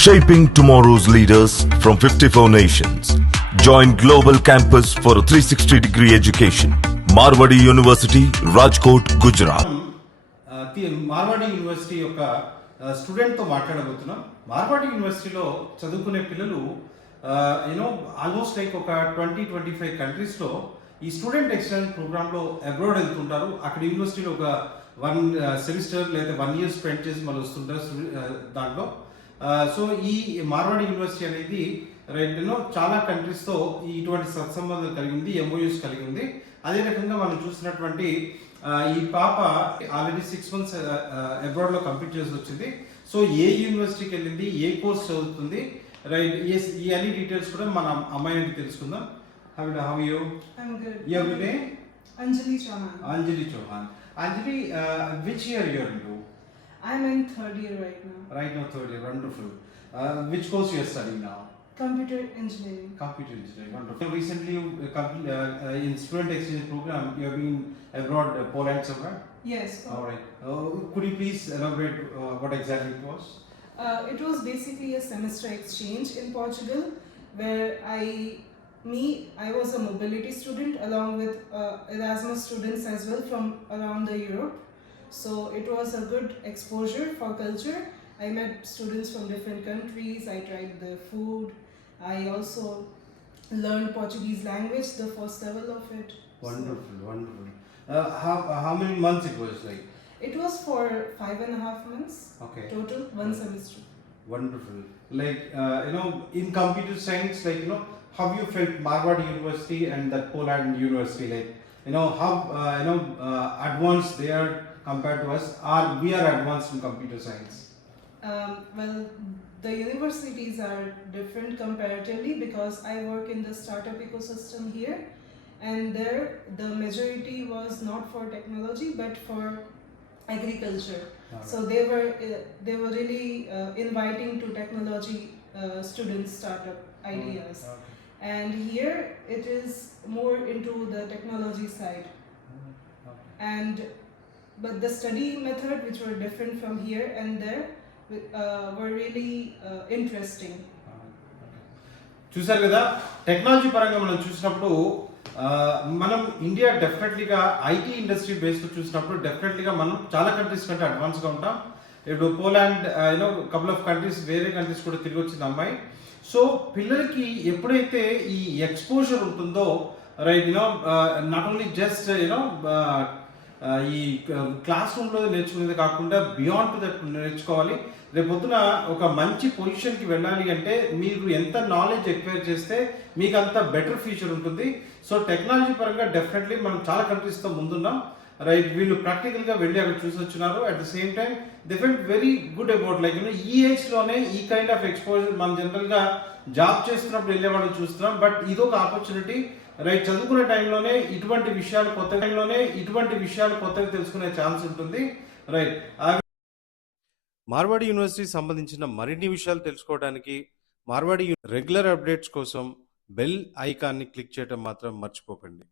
Shaping tomorrow's leaders from 54 nations. Join Global Campus for a 360-degree education. Marwadi University, Rajkot, Gujarat. Marwadi university యొక్క స్టూడెంట్తో మాట్లాడబోతున్నాం. మార్వాడి యూనివర్సిటీలో చదువుకునే పిల్లలు ఆల్మోస్ట్ లైక్ ఒక 20-25 కంట్రీస్లో ఈ స్టూడెంట్ ఎక్స్చేంజ్ ప్రోగ్రాంలో అబ్రాడ్ వెళ్తుంటారు. అక్కడ యూనివర్సిటీలో ఒక 1 సెమిస్టర్ లేదా 1 ఇయర్ స్పెండ్ చేసి మళ్ళీ వస్తుంటారు దాంట్లో. సో ఈ మార్వాడి యూనివర్సిటీ అనేది చాలా కంట్రీస్తో ఇటువంటి సత్సంబంధం కలిగి ఉంది, ఎంఓయూస్ కలిగి ఉంది. అదే రకంగా మనం చూసినటువంటి ఈ పాప ఆల్రెడీ 6 months అబ్రాడ్లో కంప్లీట్ చేసి వచ్చింది. సో ఏ యూనివర్సిటీకి వెళ్ళింది, ఏ కోర్స్ చదువుతుంది, ఈ అన్ని డీటెయిల్స్ కూడా మన అమ్మాయిని తెలుసుకుందాం. How are you? I'm good. Your name? Anjali Chauhan. Anjali Chauhan. Anjali, which year you are into? I'm in 3rd year right now. Right now, 3rd year. Wonderful. Which course you are studying now? Computer engineering. Computer engineering. Wonderful. Recently, in student exchange program, you have been abroad, Poland somewhere? Yes. All right. Could you please elaborate what exactly it was? It was basically a semester exchange in Portugal, where I was a mobility student along with Erasmus students as well from around the Europe. So it was a good exposure for culture. I met students from different countries. I tried the food. I also learned Portuguese language, the first level of it. Wonderful, wonderful. How many months it was like? It was for 5.5 months. Okay. Total 1 semester. Wonderful. Like in computer science, like how you felt Marwadi University and that Poland University, like how advanced they are compared to us, or we are advanced in computer science? Well, the universities are different comparatively because I work in the startup ecosystem here, and there the majority was not for technology but for agriculture. Right. So they were really inviting to technology students startup ideas. Okay. And here it is more into the technology side. Okay. But the study method, which were different from here and there, were really interesting. చూసారు కదా, టెక్నాలజీ పరంగా మనం చూసినప్పుడు మనం ఇండియా డెఫినెట్లీగా IT industry బేస్లో చూసినప్పుడు డెఫినెట్లీగా మనం చాలా కంట్రీస్ కంటే అడ్వాన్స్గా ఉంటాం. ఇప్పుడు పోలాండ్ కపుల్ ఆఫ్ కంట్రీస్, వేరే కంట్రీస్ కూడా తిరిగి వచ్చింది అమ్మాయి. సో పిల్లలకి ఎప్పుడైతే ఈ ఎక్స్పోజర్ ఉంటుందో, రైట్ నాట్ ఓన్లీ జస్ట్ ఈ క్లాస్ రూమ్లో నేర్చుకునేది కాకుండా బియాండ్ టు దట్ నేర్చుకోవాలి. రేపొద్దున ఒక మంచి పొజిషన్కి వెళ్ళాలి అంటే మీరు ఎంత నాలెడ్జ్ ఎక్వైర్ చేస్తే మీకు అంత బెటర్ ఫ్యూచర్ ఉంటుంది. సో టెక్నాలజీ పరంగా డెఫినెట్లీ మనం చాలా కంట్రీస్తో ముందున్నాం. రైట్, వీళ్ళు ప్రాక్టికల్గా వెళ్ళి అక్కడ చూసి వచ్చినారు. At the same time they felt very good about like ఈ ఏజ్లోనే ఈ కైండ్ ఆఫ్ ఎక్స్పోజర్ మనం జనరల్గా జాబ్ చేస్తున్నప్పుడు వెళ్ళే వాళ్ళని చూస్తున్నాం. బట్ ఇదొక ఆపర్చునిటీ. రైట్, చదువుకునే టైంలోనే ఇటువంటి విషయాలు కొత్తగా తెలుసుకునే ఛాన్స్ ఉంటుంది. రైట్, మార్వాడి యూనివర్సిటీకి సంబంధించిన మరిన్ని విషయాలు తెలుసుకోవడానికి మార్వాడి రెగ్యులర్ అప్డేట్స్ కోసం బెల్ ఐకాన్ని క్లిక్ చేయడం మాత్రం మర్చిపోకండి.